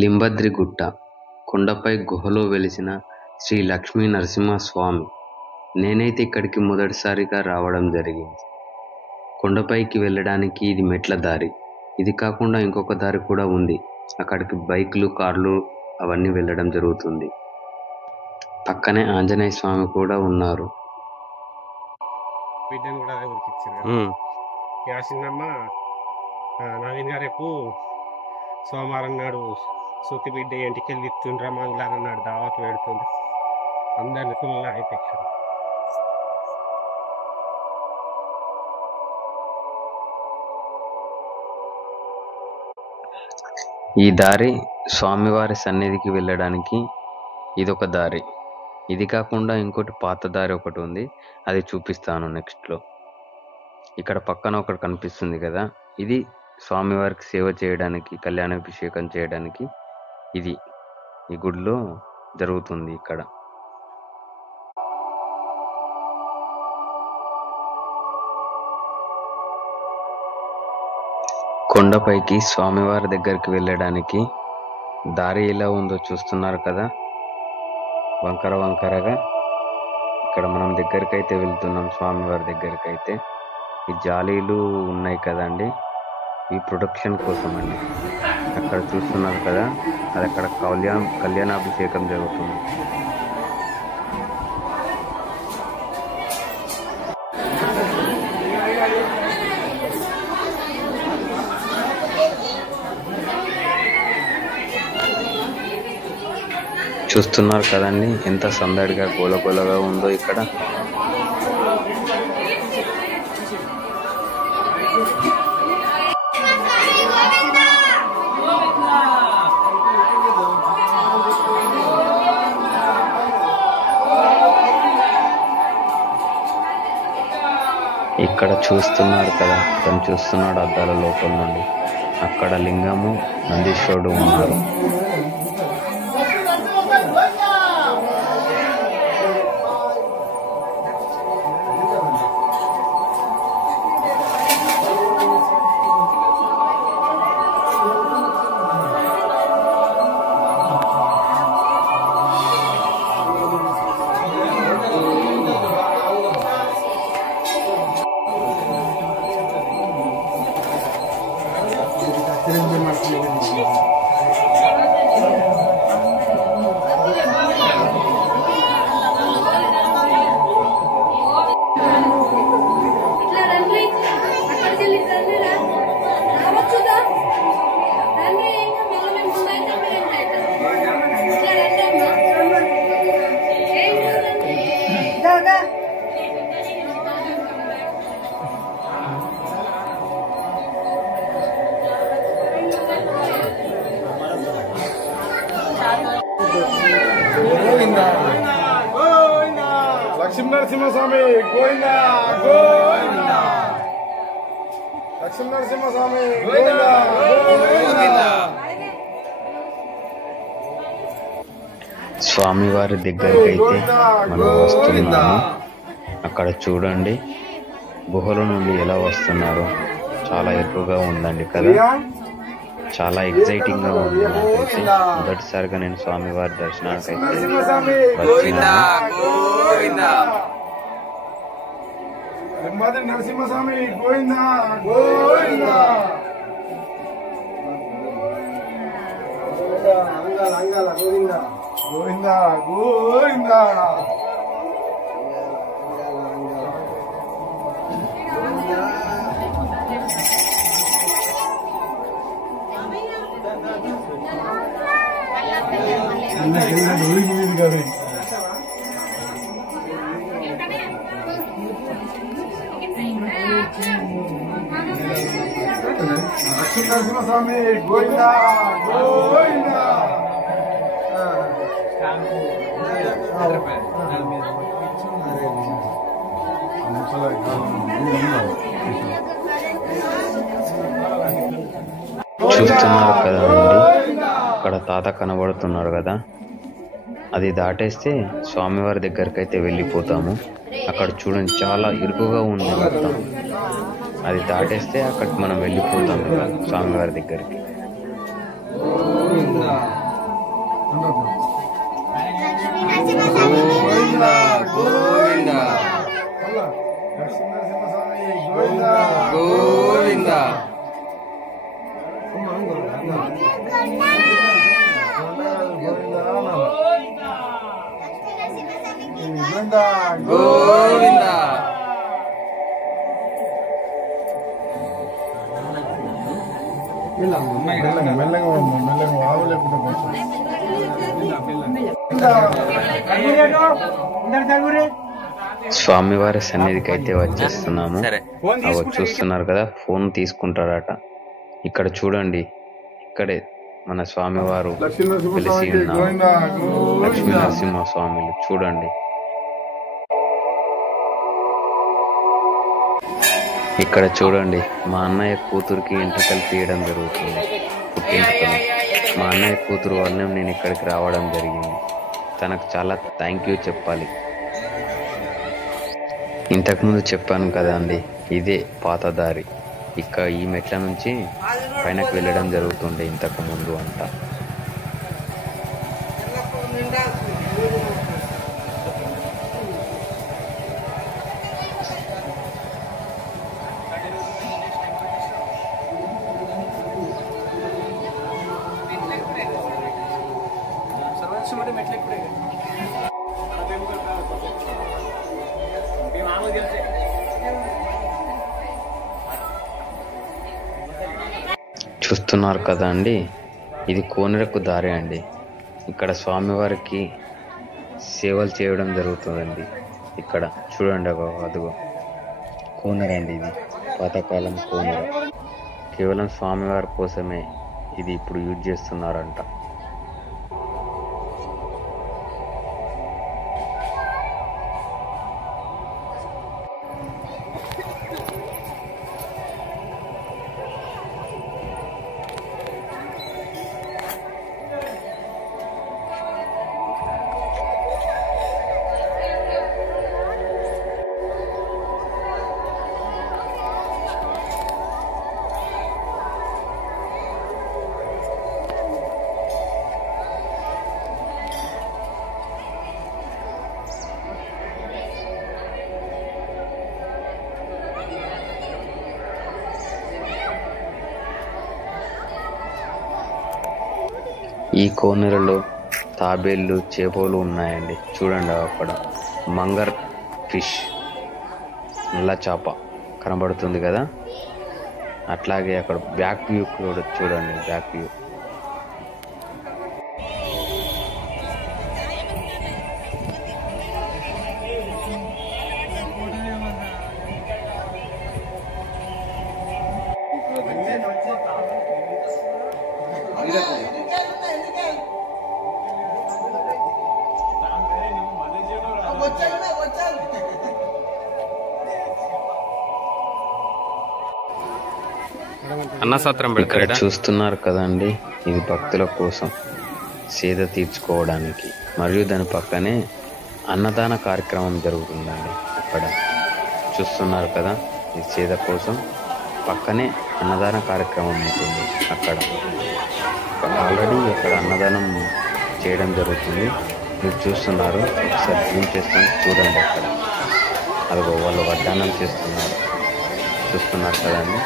లింబద్రిగుట్ట కొండపై గుహలో వెలిసిన శ్రీ లక్ష్మీ నరసింహస్వామి. నేనైతే ఇక్కడికి మొదటిసారిగా రావడం జరిగింది. కొండపైకి వెళ్ళడానికి ఇది మెట్ల దారి. ఇది కాకుండా ఇంకొక దారి కూడా ఉంది. అక్కడికి బైకులు, కార్లు అవన్నీ వెళ్ళడం జరుగుతుంది. పక్కనే ఆంజనేయ స్వామి కూడా ఉన్నారు. బిడ్డను కూడా అదే ఉరికిచ్చారు. యాసిందమ్మ నవీన్ గారు రేపు సోమవారం నాడు సూతి బిడ్డ ఇంటికెళ్ళి తిత్తుండ్రా మంగళారన్నాడు దావత్ పెడుతుంది. అందరిని ఫుల్ అయిపోయారు. ఈ దారి స్వామివారి సన్నిధికి వెళ్ళడానికి ఇదొక దారి. ఇది కాకుండా ఇంకోటి పాత దారి ఒకటి ఉంది, అది చూపిస్తాను నెక్స్ట్లో. ఇక్కడ పక్కన ఒకటి కనిపిస్తుంది కదా, ఇది స్వామివారికి సేవ చేయడానికి, కళ్యాణాభిషేకం చేయడానికి ఇది ఈ గుడిలో జరుగుతుంది. ఇక్కడ కొండపైకి స్వామివారి దగ్గరికి వెళ్ళడానికి దారి ఎలా ఉందో చూస్తున్నారు కదా, వంకర వంకరగా. ఇక్కడ మనం దగ్గరికి అయితే వెళ్తున్నాం, స్వామివారి దగ్గరికి అయితే. ఈ జాలీలు ఉన్నాయి కదండి, ఈ ప్రొటెక్షన్ కోసం అండి. అక్కడ చూస్తున్నారు కదా, అది అక్కడ కళ్యాణాభిషేకం జరుగుతుంది. చూస్తున్నారు కదండి ఎంత సందడిగా గోలగోలగా ఉందో ఇక్కడ. ఇక్కడ చూస్తున్నారు కదా, తను చూస్తున్నాడు అద్దాల లోపల నుండి. అక్కడ లింగము, నందీశ్వరుడు ఉన్నారు. లక్ష్మీ నరసింహస్వామి గోవిందా గోవిందా. లక్ష్మీ నరసింహస్వామి గోవిందా గోవిందా. స్వామివారి దగ్గరికి అయితే మనం వస్తున్నాము. అక్కడ చూడండి గుహల నుండి ఎలా వస్తున్నారు. చాలా ఎక్కువగా ఉందండి కదా, చాలా ఎగ్జైటింగ్ గా ఉంది నాకైతే. మొదటిసారిగా నేను స్వామివారి దర్శనానికి అయితే నరసింహస్వామి గోవిందా గోవిందా. గోవిందా గోవిందా గోవిందా. లక్ష్మీ నరసింహస్వామి గోవిందా గోవిందా. చూస్తున్నారు కదా అండి, అక్కడ తాత కనబడుతున్నారు కదా, అది దాటేస్తే స్వామివారి దగ్గరికి అయితే వెళ్ళిపోతాము. అక్కడ చూడండి చాలా ఇరుకుగా ఉంది మొత్తం. అది దాటేస్తే అక్కడికి మనం వెళ్ళిపోతాం స్వామివారి దగ్గరికి. గోవిందా గోవిందా లక్ష్మీ నరసింహస్వామి గోవిందా గోవిందా గోవిందా మెల్లగా ఆవలేకుండా స్వామివారి సన్నిధికి అయితే వచ్చేస్తున్నాము. చూస్తున్నారు కదా, ఫోన్ తీసుకుంటారట. ఇక్కడ చూడండి, ఇక్కడే మన స్వామివారు వెలిసి ఉన్నారు. లక్ష్మీ నరసింహ స్వామిలు చూడండి. ఇక్కడ చూడండి, మా అన్నయ్య కూతురికి ఎంట్రుకలు తీయడం జరుగుతుంది. పుట్టింటికలు మా అన్నయ్య కూతురు వల్లనే నేను ఇక్కడికి రావడం జరిగింది. తనకు చాలా థ్యాంక్ యూ చెప్పాలి. ఇంతకుముందు చెప్పాను కదా అండి, ఇదే పాత దారి. ఈ మెట్ల నుంచి పైనకు వెళ్ళడం జరుగుతుండే ఇంతకు ముందు అంట. చూస్తున్నారు కదా అండి, ఇది కోనేరుకు దారి అండి. ఇక్కడ స్వామివారికి సేవలు చేయడం జరుగుతుందండి. ఇక్కడ చూడండి, అదిగో కోనేరు అండి. ఇది పాతకాలం కోనేరు. కేవలం స్వామివారి కోసమే ఇది ఇప్పుడు యూజ్ చేస్తున్నారంట. ఈ కోనేరులో తాబేళ్ళు, చేపలు ఉన్నాయండి. చూడండి, అక్కడ మంగర్ ఫిష్, నల్ల చేప కనబడుతుంది కదా. అట్లాగే అక్కడ బ్యాక్ వ్యూ కూడా చూడండి, బ్యాక్ వ్యూ. ఇక్కడ చూస్తున్నారు కదండి, ఇది భక్తుల కోసం సేద తీర్చుకోవడానికి, మరియు దాని పక్కనే అన్నదాన కార్యక్రమం జరుగుతుందండి. అక్కడ చూస్తున్నారు కదా, ఈ సేద కోసం పక్కనే అన్నదాన కార్యక్రమం ఉంటుంది. అక్కడ ఆల్రెడీ అక్కడ అన్నదానం చేయడం జరుగుతుంది. మీరు చూస్తున్నారు, ఒకసారి జూమ్ చేస్తాను చూడండి. అక్కడ అదిగో వాళ్ళు వడ్డానం చేస్తున్నారు. చూస్తున్నారు కదండి.